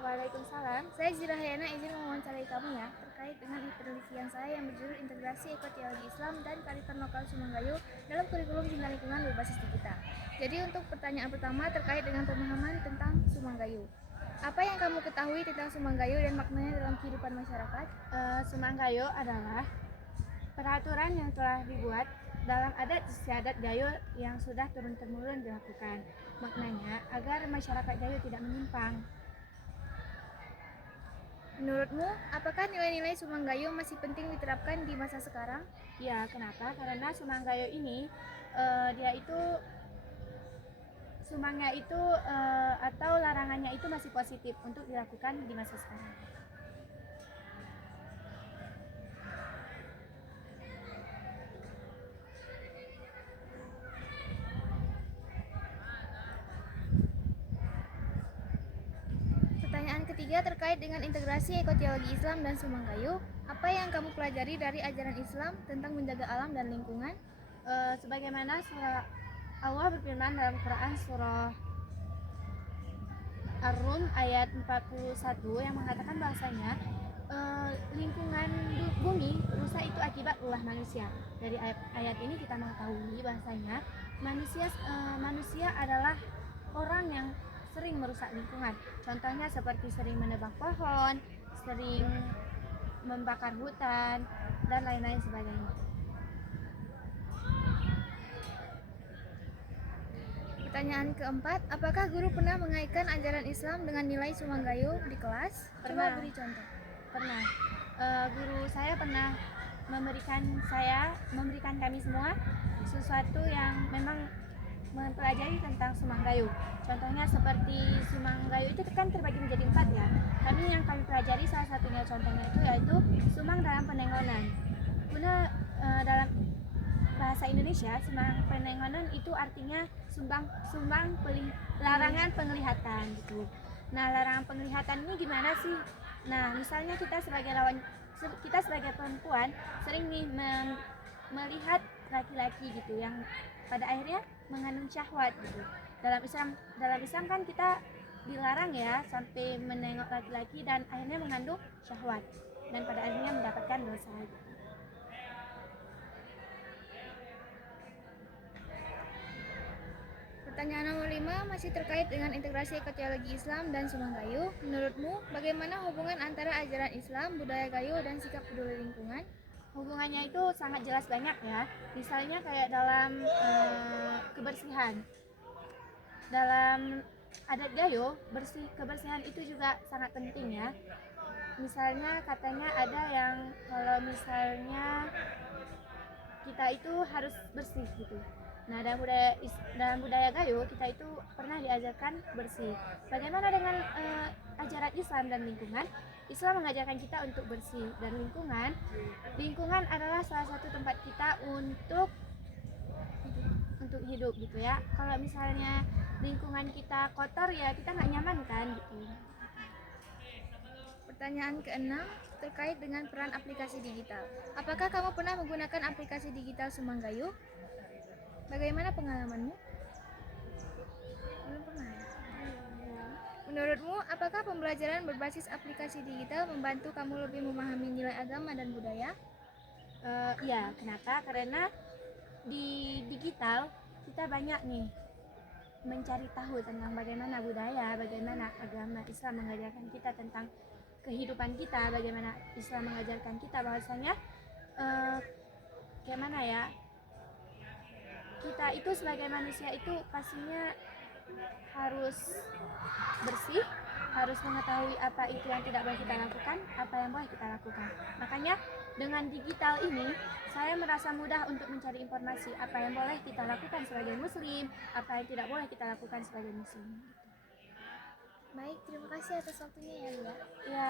Waalaikumsalam. Saya Zirahayana izin mewawancarai kamu ya terkait dengan penelitian saya yang berjudul Integrasi Ekoteologi Islam dan Kearifan Lokal Sumanggayo dalam kurikulum Cinta Lingkungan berbasis digital. Jadi untuk pertanyaan pertama terkait dengan pemahaman tentang Sumanggayo. Apa yang kamu ketahui tentang Sumanggayo dan maknanya dalam kehidupan masyarakat? Sumanggayo adalah peraturan yang telah dibuat dalam adat istiadat Gayo yang sudah turun-temurun dilakukan. Maknanya agar masyarakat Gayo tidak menyimpang. Menurutmu, apakah nilai-nilai Sumanggayo masih penting diterapkan di masa sekarang? Ya, kenapa? Karena Sumanggayo ini dia itu sumangnya itu atau larangannya itu masih positif untuk dilakukan di masa sekarang. Pertanyaan ketiga terkait dengan integrasi ekoteologi Islam dan Sumanggayo. Apa yang kamu pelajari dari ajaran Islam tentang menjaga alam dan lingkungan? Sebagaimana surah Allah berfirman dalam Quran surah Ar-Rum ayat 41 yang mengatakan bahwasanya lingkungan bumi rusak itu akibat ulah manusia. Dari ayat ini kita mengetahui bahwasanya manusia adalah orang yang sering merusak lingkungan. Contohnya seperti sering menebang pohon, sering membakar hutan, dan lain-lain sebagainya. Pertanyaan keempat, apakah guru pernah mengaitkan ajaran Islam dengan nilai Sumanggayo di kelas? Pernah. Coba beri contoh. Pernah. Guru saya pernah memberikan kami semua sesuatu yang memang mempelajari tentang Sumanggayo. Contohnya seperti Sumanggayo itu kan terbagi menjadi 4 ya. Yang kami pelajari salah satunya contohnya itu yaitu Sumang dalam Penengonan. Guna dalam bahasa Indonesia, Sumang Penengonan itu artinya larangan penglihatan gitu. Nah, larangan penglihatan ini gimana sih? Nah, misalnya kita sebagai perempuan sering nih melihat laki-laki gitu yang pada akhirnya mengandung syahwat gitu. Dalam Islam kan kita dilarang ya sampai menengok laki-laki dan akhirnya mengandung syahwat dan pada akhirnya mendapatkan dosa gitu. Pertanyaan nomor 5 masih terkait dengan integrasi ekoteologi Islam dan Sumanggayo. Menurutmu, bagaimana hubungan antara ajaran Islam, budaya Gayo, dan sikap peduli lingkungan? Hubungannya itu sangat jelas banyak ya. Misalnya kayak dalam kebersihan. Dalam adat Gayo, kebersihan itu juga sangat penting ya. Misalnya katanya ada yang kalau misalnya kita itu harus bersih gitu. Nah, dalam budaya Gayo kita itu pernah diajarkan bersih. Bagaimana dengan ajaran Islam dan lingkungan? Islam mengajarkan kita untuk bersih dan lingkungan adalah salah satu tempat kita untuk hidup gitu ya. Kalau misalnya lingkungan kita kotor ya kita nggak nyaman kan gitu. Pertanyaan ke-6 terkait dengan peran aplikasi digital. Apakah kamu pernah menggunakan aplikasi digital Sumanggayo? Bagaimana pengalamanmu? Belum pernah. Menurutmu, apakah pembelajaran berbasis aplikasi digital membantu kamu lebih memahami nilai agama dan budaya? Ya, kenapa? Karena di digital kita banyak nih mencari tahu tentang bagaimana budaya, bagaimana agama Islam mengajarkan kita tentang kehidupan kita, bagaimana Islam mengajarkan kita bahwasanya gimana ya, kita itu sebagai manusia itu pastinya harus bersih, harus mengetahui apa itu yang tidak boleh kita lakukan, apa yang boleh kita lakukan. Makanya dengan digital ini saya merasa mudah untuk mencari informasi apa yang boleh kita lakukan sebagai muslim, apa yang tidak boleh kita lakukan sebagai muslim. Baik, terima kasih atas waktunya ya, Lia. Ya,